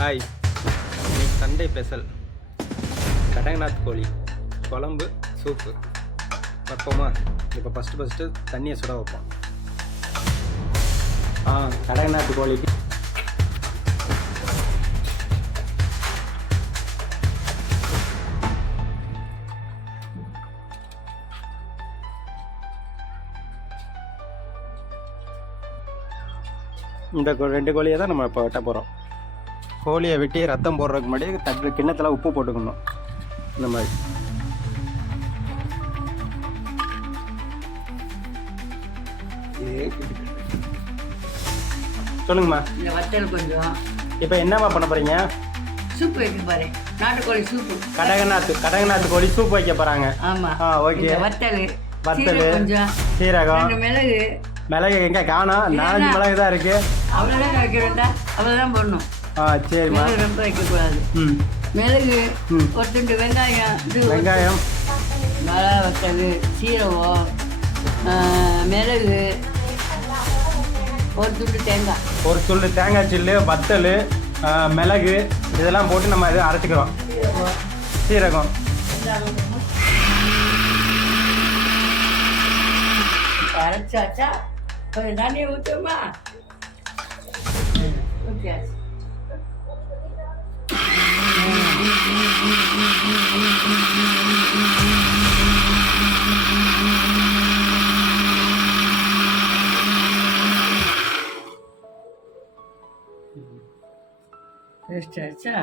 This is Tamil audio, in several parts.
ஹாய், இன்னைக்கு சண்டே ஸ்பெஷல் கடக்நாத் கோழி குழம்பு சூப்பு வைப்போமா? இப்போ ஃபஸ்ட்டு தண்ணியை சுட வைப்போம். கடக்நாத் கோழிக்கு இந்த 2 கோழியை தான் நம்ம இப்போ வெட்ட போகிறோம். கோழியை வெட்டி ரத்தம் போடுறதுக்கு முன்னாடி கிண்ணத்தில் உப்பு போட்டுக்கணும். இந்த மாதிரி சொல்லுங்கம்மா. இந்த வத்தல் கொஞ்சம். இப்போ என்னம்மா பண்ண போகிறீங்க? சூப் வைக்க பாரு, நாட்டுக்கோழி சூப்பு. கடக்நாத் கோழி சூப் வைக்க போகிறாங்க. ஆமாம். ஓகே. வத்தல் கொஞ்சம், சீரகம், மிளகு எங்கே காணோம்? 4 மிளகு தான் இருக்குது. அவ்வளோதான் வைக்க வேண்டாம், அவ்வளோதான் போடணும். சரிம்மா. ரொம்ப வைக்கக்கூடாது. மிளகு, ஒரு துண்டு வெங்காயம், வெங்காயம், மிளகா, வத்தல், சீரகம், மிளகு, ஒரு துண்டு தேங்காய் சில்லு, வத்தல், மிளகு இதெல்லாம் போட்டு நம்ம இதை அரைச்சிக்கிறோம். சீரகம் அரைச்சாச்சா? கொஞ்சம் தண்ணியை ஊற்றுமா? ஓகே. டேஸ்ட் ஆச்சா?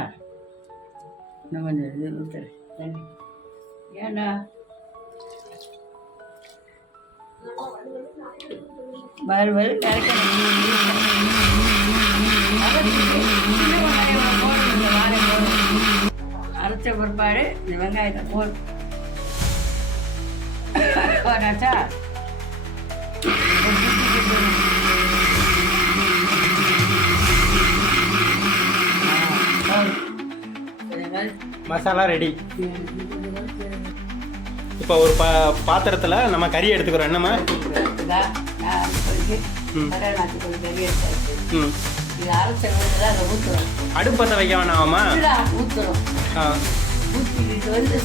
இன்னும் கொஞ்சம் இது ஊற்றுறேன் தண்ணி. ஏன்னா வறுவல் அரைச்ச பிற்பாடு இந்த வெங்காயத்தை போடாச்சா? மசாலா ரெடி. இப்போ ஒரு பாத்திரத்தில் நம்ம கறி எடுத்துக்கிறோம். என்னம்மா? அடுப்பு பற்ற வைக்க வேணாமா? ஊற்றுறோம். இது வந்து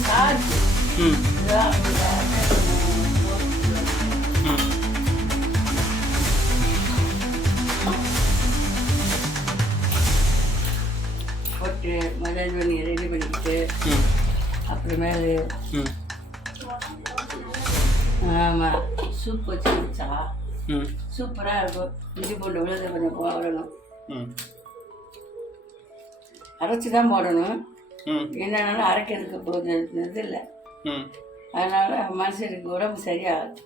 போட்டு மசாலா பண்ணி ரெடி பண்ணிக்கிட்டு அப்புறமேலு ஆமாம் சூப் வச்சு குடிச்சா சூப்பராக இருக்கும். இஞ்சி பூண்டு விழுத கொஞ்சம் போடணும், அரைச்சி தான் போடணும். என்னன்னாலும் அரைக்கிறதுக்கு போது இது இல்லை, அதனால் மனுஷனுக்கு உடம்பு சரியாகாது.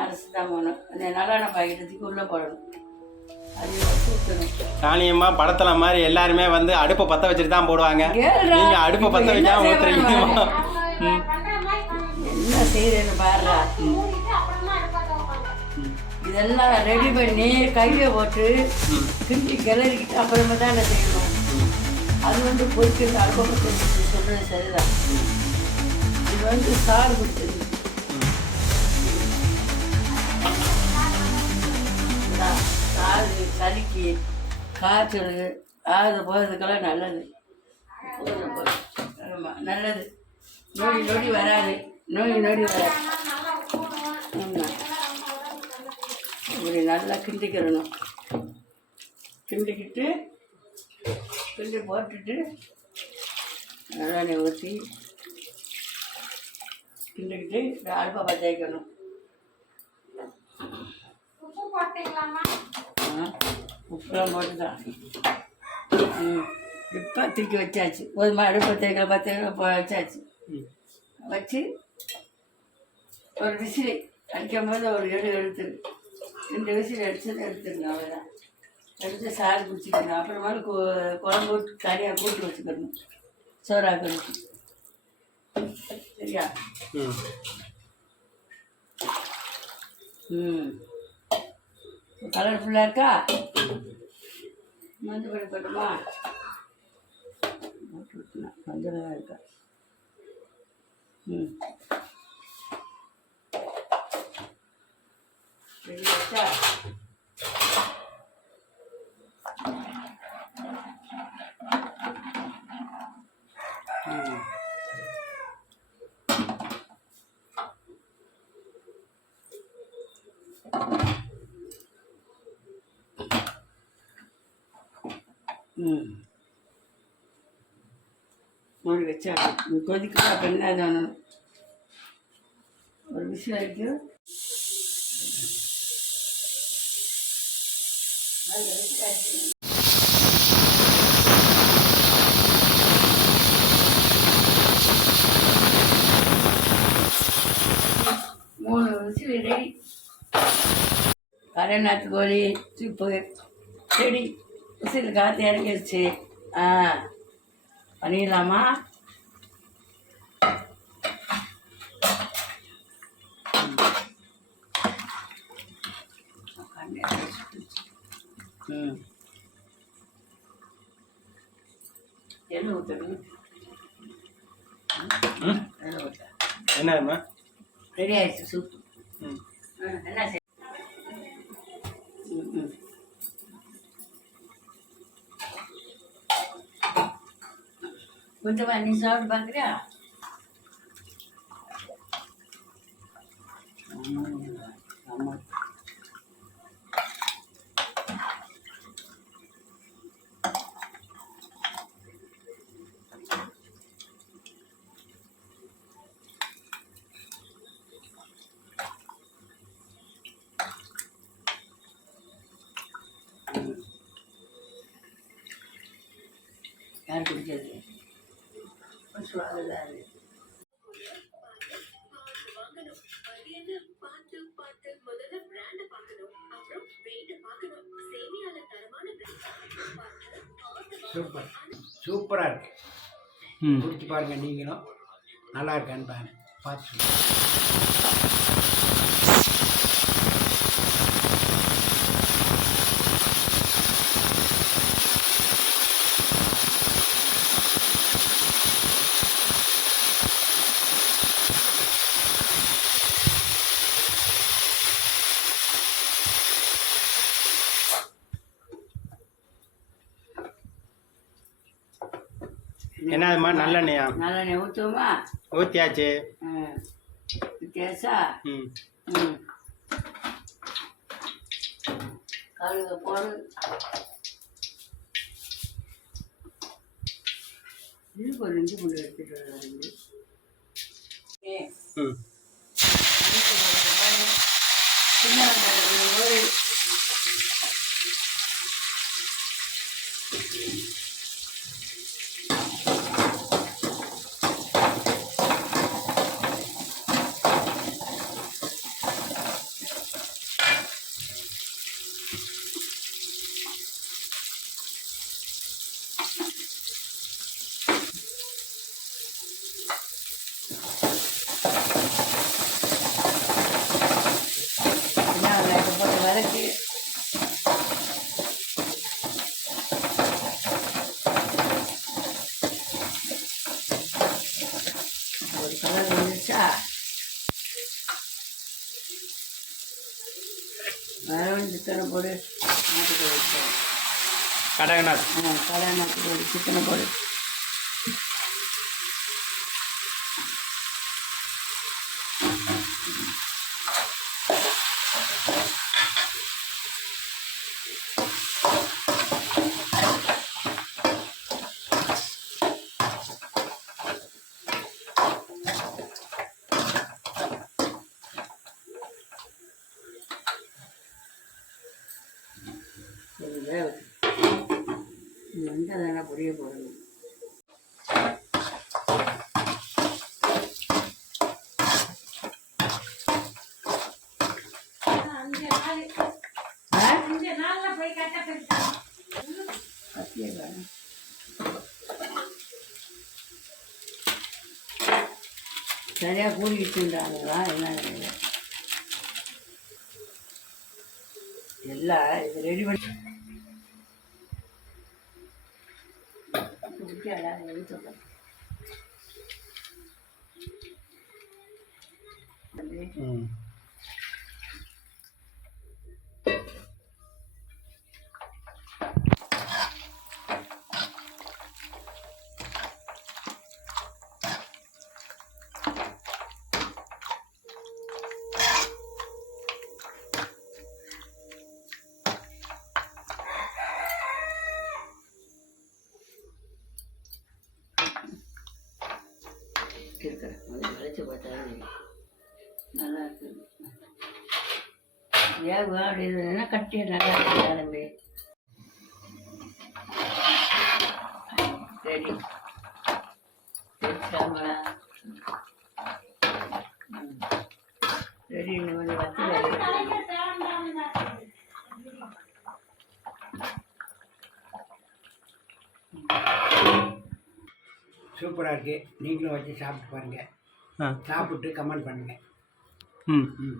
அரைச்சி தான் போடணும். அந்த நல்லெண்ண பாக்கெட்டுக்கு உள்ளே போடணும். ராணியம்மா படத்துல மாதிரி எல்லாருமே வந்து அடுப்பை பற்ற வச்சுட்டு தான் போடுவாங்க. நீங்க அடுப்பை பற்ற வைக்காம ஊத்துறீங்க. என்ன செய்யறேன்னு பாருடா. இதெல்லாம் ரெடி பண்ணி கையை போட்டு கிண்டி கிளறிக்கிட்டு அப்புறமா தான் என்ன செய்யணும். அது வந்து பொறுக்கிறது அடுப்பை பற்ற வச்சு சொல்றது சரிதான். இது வந்து சாறு கொடுத்தது. சாறு கறிக்கு காய்ச்சல் ஆகுது போகிறதுக்கெல்லாம் நல்லது. ஆமாம், நல்லது. நொடி வராது, நோய் வராது. ஆமாம், இப்படி நல்லா கிண்டிக்கிறணும். கிண்டிக்கிட்டு கிண்டி போட்டுட்டு நல்லா ஊற்றி கிண்டிக்கிட்டு அடுப்பை பற்ற வைக்கணும். உப்புலாம் போட்டு தான் இப்போ தூக்கி வச்சாச்சு. போதுமா? அடுப்பை தேய்க்கல வச்சாச்சு. வச்சு ஒரு விசிலி அடிக்கும் போது ஒரு எடுத்துரு. 2 விசில் எடுத்துருங்க. அவ்வளோதான். எடுத்து சாறு குடிச்சிக்கணும். அப்புறமா குழம்பு விட்டு கறியாக கூட்டி வச்சுக்கணும். சோறாக்கணும். சரியா? கலர்ஃபுல்லாக இருக்கா? மஞ்சள் போட்டுமா? மஞ்சளாக இருக்கா? ரெடி வச்சா ம் மூடி வச்சா கொதிக்குது. அப்போ என்ன ஆகணும், ஒரு விசில் வரைக்கும் 3 விசில் ரெடி. கரை நாட்டுக்கோழி சூப்பு ரெடி. விசில் காற்று இறங்கிருச்சு. பண்ணிடலாமா? எண்ணெய் ஊற்றணும். எண்ணெய் ஊற்ற என்னம்மா ரெடி ஆயிடுச்சு சூப்பு. என்ன சரி. கொஞ்சமா நீ சாப்பிட்டு பார்க்குறியா? ஆமாம். யார் குடிக்கிறது? சுவாகதாரு சூப்பர் சூப்பராக இருக்கு. குடிச்சு பாருங்க, நீங்களும் நல்லா இருக்கான்னு பாருங்க, பார்த்து என்னதுமா நல்லெண்ணெயா? நல்லெண்ணெய் ஊற்றுவோமா? ஊற்றியாச்சு. வித்தியாசா கழுக போடு. இது ஒரு இஞ்சி பூண்டு எடுத்துட்டு வர்றது. சின்ன வெங்காயம் ஒரு வதக்கி ஒரு கலர் வந்துச்சா வரவன் சிக்கனை போடு. நாட்டுக்கோழி கடகநாத். கடை நாட்டுக்கோழி சிக்கனை போடு. வெங்காயம் பொரிய போடணும். சரியா கூடிக்கிட்டுன்றாங்களா என்ன? எல்லாம் இது ரெடி பண்ணி எழுத்து வச்சுருக்கேன். அதை வளைச்சி பார்த்தாலும் தெரியும். நல்லா இருக்குது. வேகும் அப்படி இருந்ததுன்னா கட்டியாக நல்லா இருக்குது ஆரம்பி. ரெடி வச்சாங்களா? ரெடி இந்த மாதிரி வச்சு சூப்பராக இருக்குது. நீங்களும் வச்சு சாப்பிட்டு பாருங்கள். ஆ சாப்பிட்டு கமெண்ட் பண்ணுங்கள். ம்